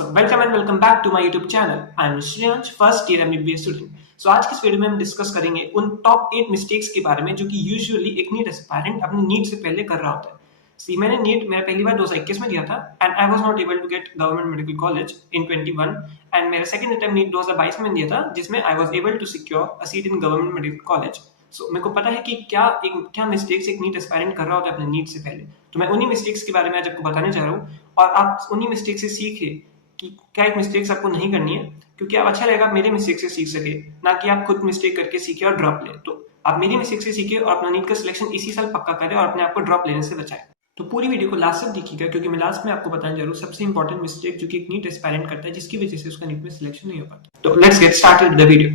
Welcome and welcome back to my YouTube channel. I am Shreyansh, first year MBBS student. So आज की इस video में हम discuss करेंगे उन टॉप 8 मिस्टेक्स के बारे में जो कि यूजुअली एक नीट एस्पायरेंट अपनी नीट से पहले कर रहा होता है। सी मैंने नीट मेरा पहली बार 2021 में दिया था and I was not able to get government medical college in 21 and मेरा सेकंड अटेम्प्ट नीट 2022 में दिया था जिसमें I was able to secure a seat in government medical college. So मेरे को पता है कि क्या मिस्टेक्स एक नीट एस्पायरेंट कर रहा होता है अपने नीट से पहले। तो मैं उन्हीं मिस्टेक्स के बारे में आज आपको बताने जा रहा हूँ और आप उन्हीं मिस्टेक्स से सीखे कि क्या एक मिस्टेक्स आपको नहीं करनी है, क्योंकि आप अच्छा रहेगा मेरे मिस्टेक से सीख सके, ना कि आप खुद मिस्टेक करके सीखे और ड्रॉप ले। तो आप मेरी मिस्टेक से सीखे और अपना नीट का सिलेक्शन इसी साल पक्का करें और अपने आप को ड्रॉप लेने से बचाएं। तो पूरी वीडियो को लास्ट तक देखिएगा क्योंकि मैं लास्ट में आपको बताने जा रहा हूँ सबसे इंपॉर्टेंट मिस्टेक जो कि एक नीट एस्पायरेंट करता है जिसकी वजह से उसका नीट में सिलेक्शन नहीं हो पाता। तो let's get started with the video.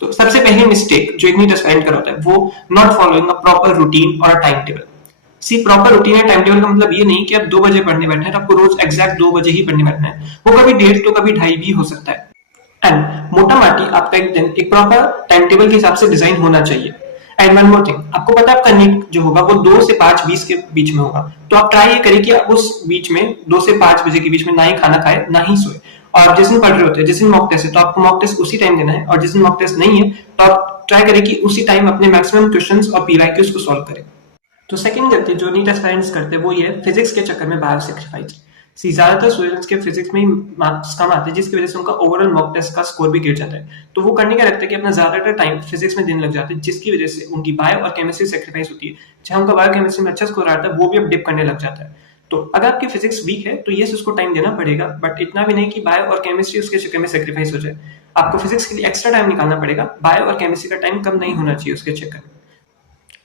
तो सबसे पहली मिस्टेक जो एक नीट एस्पायरेंट कर होता है वो not following a proper routine और a time table. See proper routine है टाइम टेबल का मतलब ये नहीं कि आप 2 बजे पढ़ने बैठना है तो आपको रोज एग्जैक्ट 2 बजे ही पढ़ने बैठना है। वो कभी 1:30 तो कभी 2:30 भी हो सकता है। एंड मोटा माटी आपका एक दिन एक प्रॉपर टाइम टेबल के हिसाब से डिजाइन होना चाहिए। एंड वन मोर थिंग, आपको पता है आपका नीट जो होगा वो 2 से 5:20 के बीच में होगा। तो आप ट्राई ये करें कि आप उस बीच में 2 से 5 बजे के बीच में ना ही खाना खाए ना ही सोए। और जिस दिन पढ़ रहे होते हैं, जिस दिन मॉक टेस्ट है तो आपको मॉक टेस्ट उसी टाइम देना है, और जिस दिन मॉक टेस्ट नहीं है तो आप ट्राई करें कि उसी टाइम अपने मैक्सिमम क्वेश्चंस और पीवाईक्यूज को सॉल्व करें। तो सेकंड गलती जो नीट एस्पायरेंट्स करते हैं वो ये है फिजिक्स के चक्कर में बायो सेक्रीफाइस। सी ज्यादातर स्टूडेंट्स के फिजिक्स में ही मार्क्स कम आते हैं जिसकी वजह से उनका ओवरऑल मॉक टेस्ट का स्कोर भी गिर जाता है। तो वो करने क्या लगता है कि अपना ज्यादातर टाइम फिजिक्स में देने लग जाते हैं जिसकी वजह से उनकी बायो और केमिस्ट्री सेक्रीफाइस होती है। चाहे उनका बायो केमिस्ट्री में अच्छा स्कोर आता है वो भी अब डिप करने लग जाता है। तो अगर आपकी फिजिक्स वीक है तो यस उसको टाइम देना पड़ेगा, बट इतना भी नहीं कि बायो और केमिस्ट्री उसके चक्कर में सेक्रीफाइस हो जाए। आपको फिजिक्स के लिए एक्स्ट्रा टाइम निकालना पड़ेगा, बायो और केमिस्ट्री का टाइम कम नहीं होना चाहिए उसके चक्कर में।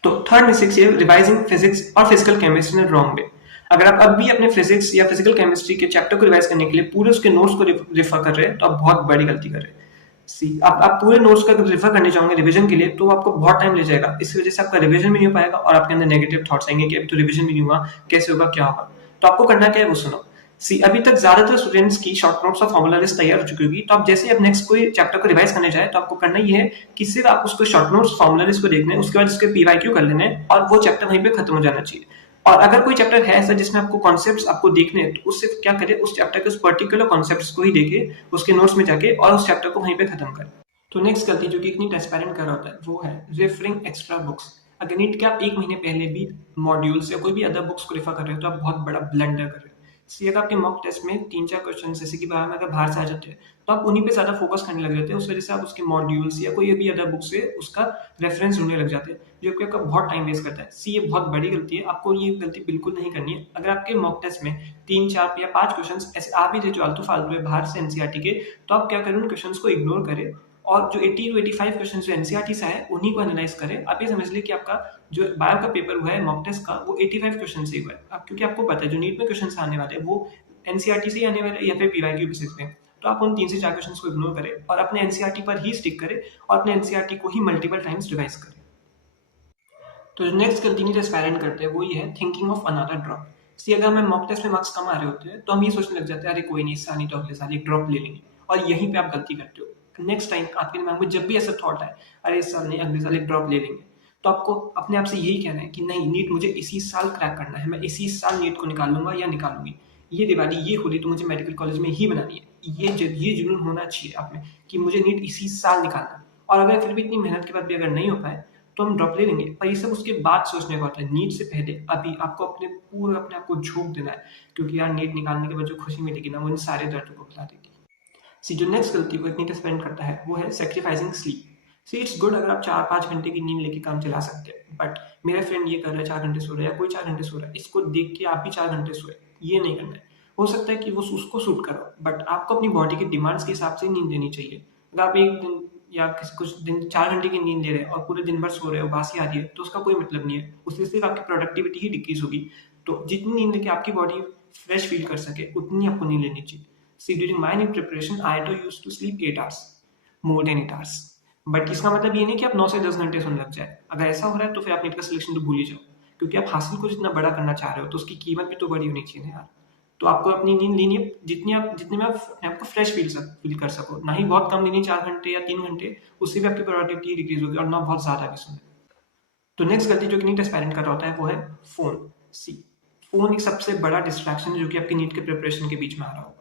तो थर्ड मिस्टेक ये रिवाइजिंग फिजिक्स और physical chemistry in wrong way. अगर आप अब भी अपने फिजिक्स या फिजिकल केमिस्ट्री के चैप्टर को रिवाइज करने के लिए पूरे उसके नोट्स को रेफर कर रहे हैं तो आप बहुत बड़ी गलती कर रहे हैं। सी आप पूरे नोट्स का रेफर करने जाओगे रिवीजन के लिए तो आपको बहुत टाइम ले जाएगा। इसकी वजह से आपका रिवीजन भी नहीं हो पाएगा और आपके अंदर नेगेटिव थॉट्स आएंगे कि अभी तो रिवीजन भी नहीं हुआ, कैसे होगा क्या होगा। तो आपको करना क्या है वो सुनो। सी अभी तक ज्यादातर स्टूडेंट्स की शॉर्ट नोट्स और फॉर्मूला लिस्ट तैयार हो चुकी होगी, तो आप जैसे अब नेक्स्ट कोई चैप्टर को रिवाइज करने जाए तो आपको करना ये है कि सिर्फ आप उसको शॉर्ट नोट्स फॉर्मूला लिस्ट को देखना है, उसके बाद उसके पीवाईक्यू कर लेने और वो चैप्टर वहीं पे खत्म हो जाना चाहिए। और अगर कोई चैप्टर है ऐसा जिसमें आपको कॉन्सेप्ट्स आपको देखने हैं तो उससे क्या करें, उस चैप्टर के उस पर्टिकुलर कॉन्सेप्ट्स को ही देखे उसके नोट्स में जाके और उस चैप्टर को वहीं पे खत्म करें। तो नेक्स्ट गलती जो कि एक नीट एस्पायरेंट कर रहा होता है वो है रेफरिंग एक्स्ट्रा बुक्स। अगर नीट के आप 1 महीने पहले भी मॉड्यूल्स या कोई भी अदर बुक्स को रेफर कर रहे हो तो आप बहुत बड़ा ब्लंडर कर रहे हो। सी अगर आपके मॉक टेस्ट में 3-4 क्वेश्चन जैसे कि बाहर में अगर बाहर से आ जाते हैं तो आप उन्हीं पे ज्यादा फोकस करने लग जाते हैं, उस वजह से आप उसके मॉड्यूल्स या कोई भी अदर बुक से उसका रेफरेंस ढूंढने लग जाते हैं जो कि आपका बहुत टाइम वेस्ट करता है। सी ये बहुत बड़ी गलती है, आपको ये गलती बिल्कुल नहीं करनी है। अगर आपके मॉक टेस्ट में 3-4 या 5 क्वेश्चन ऐसे आ भी रहे जो आलतू फालतू है बाहर से एनसीईआरटी के, तो आप क्या करें उन क्वेश्चन को इग्नोर करें और जो 80 to 85 क्वेश्चन जो एनसीईआरटी से है उन्हीं को एनालाइज करें। आप ये समझ लीजिए कि आपका जो बायो का पेपर हुआ है मॉक टेस्ट का वो 85 क्वेश्चन से हुआ है। अब क्योंकि आपको पता है जो नीट में क्वेश्चन आने वाले हैं वो एनसीईआरटी से आने वाले या फिर पीवाईक्यू बेसिस पे, तो आप उन 3 से 4 क्वेश्चंस को इग्नोर करें और अपने एनसीईआरटी पर ही स्टिक करें और अपने एनसीईआरटी को ही मल्टीपल टाइम्स रिवाइज करें। तो जो नेक्स्ट गलती नीट एस्पायरेंट करते हैं वो ये है थिंकिंग ऑफ अनदर ड्रॉप। सी अगर हमें मॉक टेस्ट में मार्क्स कम आ रहे होते हैं तो हम ये सोचने लग जाते हैं अरे कोई नहीं इस साल नहीं तो अगले साल एक ड्रॉप ले लेंगे, और यहीं पे आप गलती करते हो। नेक्स्ट टाइम आपके दिमाग में जब भी ऐसा थॉट आए अरे इस साल नहीं अगले साल एक ड्रॉप ले लेंगे, तो आपको अपने आप से यही कहना है कि नहीं नीट मुझे इसी साल क्रैक करना है, मैं इसी साल नीट को निकालूंगा या निकालूंगी। ये दिवाली ये होली तो मुझे मेडिकल कॉलेज में ही बनानी है। ये जुनून होना चाहिए आप में कि मुझे नीट इसी साल निकालना है। और अगर फिर भी इतनी मेहनत के बाद भी अगर नहीं हो पाए तो हम ड्रॉप ले लेंगे, पर ये सब उसके बाद सोचने का होता है। नीट से पहले अभी आपको अपने आप को झोंक देना है, क्योंकि यार नीट निकालने के बाद जो खुशी मिलेगी ना वो इन सारे दर्दों को भुला देगी। सी जो नेक्स्ट गलती को एक नीट स्पेंड करता है वो है sacrificing sleep. See it's good अगर आप 4-5 घंटे की नींद लेके काम चला सकते हैं, बट मेरा फ्रेंड ये कर रहा है 4 घंटे सो रहा है या कोई 4 घंटे सो रहा है, इसको देख के आप भी 4 घंटे सोए, ये नहीं करना है। हो सकता है कि वो उसको सूट करो, बट आपको अपनी बॉडी के डिमांड्स के हिसाब से नींद देनी चाहिए। अगर आप एक दिन या कुछ दिन 4 घंटे की नींद ले रहे हैं और पूरे दिन भर सो रहे हो, बासी आ रही है, तो उसका कोई मतलब नहीं है, उससे सिर्फ आपकी प्रोडक्टिविटी ही डिक्रीज होगी। तो जितनी नींद लेके आपकी बॉडी फ्रेश फील कर सके उतनी आपको नींद लेनी चाहिए। See, during my NEET preparation, I too used to sleep 8 hours, more than 8 hours. But इसका मतलब ये नहीं कि आप 9 से 10 घंटे सोने लग जाए। अगर ऐसा हो रहा है तो फिर आप नीट का सिलेक्शन तो भूल ही जाओ, क्योंकि आप हासिल को जितना बड़ा करना चाह रहे हो तो उसकी कीमत भी तो बड़ी होनी चाहिए ना यार। तो आपको अपनी नींद लेनी है जितने में आप अपने आप को फ्रेश फील कर सको, ना ही बहुत कम लेनी 4 घंटे या 3 घंटे, उससे भी आपकी प्रोडक्टिविटी डिक्रीज होगी, और ना बहुत ज्यादा भी सोने। तो नेक्स्ट गलती जो कि नीट एस्पायरेंट कर रहा होता है वो है फोन। सी फोन एक सबसे बड़ा डिस्ट्रैक्शन है जो कि आपकी नीट के प्रिपरेशन के बीच में आ रहा होगा।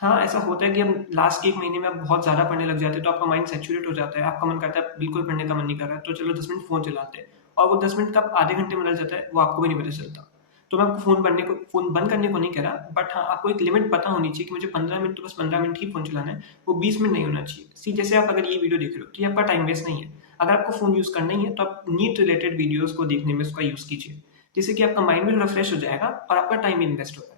हाँ, ऐसा होता है कि अब लास्ट के 1 महीने में आप बहुत ज़्यादा पढ़ने लग जाते हैं, तो आपका माइंड सैचुरेट हो जाता है। आपका मन करता है बिल्कुल पढ़ने का मन नहीं कर रहा है, तो चलो 10 मिनट फ़ोन चलाते हैं और वो 10 मिनट कब आधे घंटे में बदल जाता है, वो आपको भी नहीं पता चलता। तो मैं आपको फ़ोन बंद करने को नहीं कह रहा, बट हाँ, आपको एक लिमिट पता होनी चाहिए कि मुझे 15 मिनट तो बस 15 मिनट ही फ़ोन चलाना है, वो 20 मिनट नहीं होना चाहिए। जैसे आप अगर ये वीडियो देख रहे हो, तो ये आपका टाइम वेस्ट नहीं है। अगर आपको फ़ोन यूज़ करना ही है, तो आप नीट रिलेटेड वीडियोज़ को देखने में उसका यूज़ कीजिए, जिससे कि आपका माइंड भी थोड़ा फ्रेश हो जाएगा और आपका टाइम भी इन्वेस्ट होगा।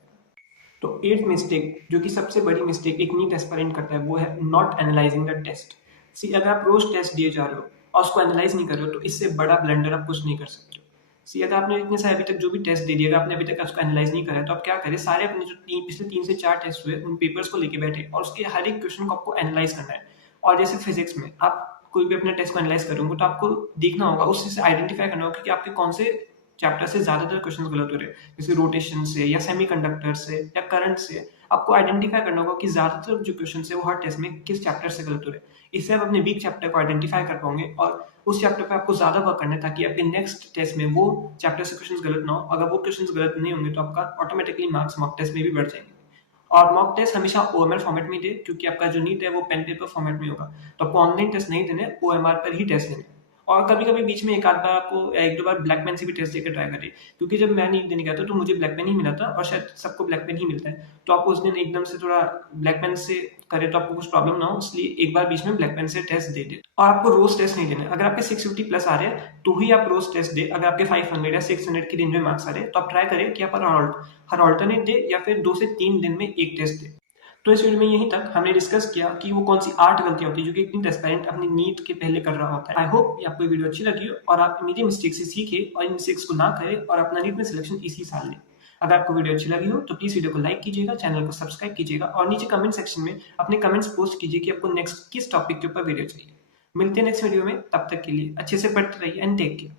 तो एट्थ मिस्टेक, जो कि सबसे बड़ी मिस्टेक एक नीट एस्पायरेंट करता है, वो है नॉट एनालाइजिंग द टेस्ट। सी अगर आप रोज टेस्ट दिए जा रहे हो और उसको एनालाइज नहीं कर रहे हो, तो इससे बड़ा ब्लंडर आप कुछ नहीं कर सकते हो। सी अगर आपने इतने सारे अभी तक जो भी टेस्ट दे दिए, अगर आपने अभी तक उसको एनालाइज नहीं करा है, तो आप क्या करें, सारे अपने जो पिछले 3 से 4 टेस्ट हुए उन पेपर्स को लेके बैठे और उसके हर एक क्वेश्चन को आपको एनालाइज करना है। और जैसे फिजिक्स में आप कोई भी अपने टेस्ट को एनालाइज करोगे, तो आपको देखना होगा, उससे आइडेंटिफाई करना होगा कि आपके कौन से चैप्टर से ज्यादातर क्वेश्चन गलत हो रहे हैं, जैसे रोटेशन से या सेमीकंडक्टर से या करंट से। आपको आइडेंटिफाई करना होगा कि ज्यादातर जो क्वेश्चन है वो हर टेस्ट में किस चैप्टर से गलत हो रहे हैं। इससे आप अपने वीक चैप्टर को आइडेंटिफाई कर पाओगे और उस चैप्टर पे आपको ज्यादा वर्क करना है, ताकि आपके नेक्स्ट टेस्ट में वो चैप्टर से क्वेश्चन गलत ना हो। अगर वो क्वेश्चन गलत नहीं होंगे, तो आपका ऑटोमेटिकली मार्क्स मॉक टेस्ट में भी बढ़ जाएंगे। और मॉक टेस्ट हमेशा ओएमआर फॉर्मेट में दे, क्योंकि आपका जो नीट है वो पेन पेपर फॉर्मेट में होगा, तो आपको ऑनलाइन टेस्ट नहीं देने, ओएमआर पर ही टेस्ट देने। और कभी कभी बीच में एक आध बार आपको एक दो बार ब्लैक पेन से भी टेस्ट देकर ट्राई करिए, क्योंकि जब मैं नीट देने गया था तो मुझे ब्लैक पेन ही मिला था और शायद सबको ब्लैक पेन ही मिलता है। तो आप उस दिन एकदम से थोड़ा ब्लैक पेन से करें तो आपको कुछ प्रॉब्लम ना हो, इसलिए एक बार बीच में ब्लैक पेन से टेस्ट दे दे। और आपको रोज टेस्ट नहीं देना। अगर आपके 650 प्लस आ रहे हैं तो ही आप रोज टेस्ट दे। अगर आपके 500 या 600 की रेंज में मार्क्स आ रहे हैं, तो आप ट्राई करें कि आप हर ऑल्टरनेट दे या फिर 2 से 3 दिन में एक टेस्ट दे। तो इस वीडियो में यहीं तक हमने डिस्कस किया कि वो कौन सी 8 गलतियां होती है जो कि एक नीट एस्पायरेंट अपनी नीट के पहले कर रहा होता है। आई होप ये आपको वीडियो अच्छी लगी हो और आप मेरी मिस्टेक से सीखे और इन मिस्टेक्स को ना करें और अपना नीट में सिलेक्शन इसी साल लें। अगर आपको वीडियो अच्छी लगी हो तो प्लीज वीडियो को लाइक कीजिएगा, चैनल को सब्सक्राइब कीजिएगा और नीचे कमेंट सेक्शन में अपने कमेंट्स पोस्ट कीजिए कि आपको नेक्स्ट किस टॉपिक के ऊपर वीडियो चाहिए। मिलते हैं नेक्स्ट वीडियो में, तब तक के लिए अच्छे से पढ़ते रहिए एंड टेक केयर।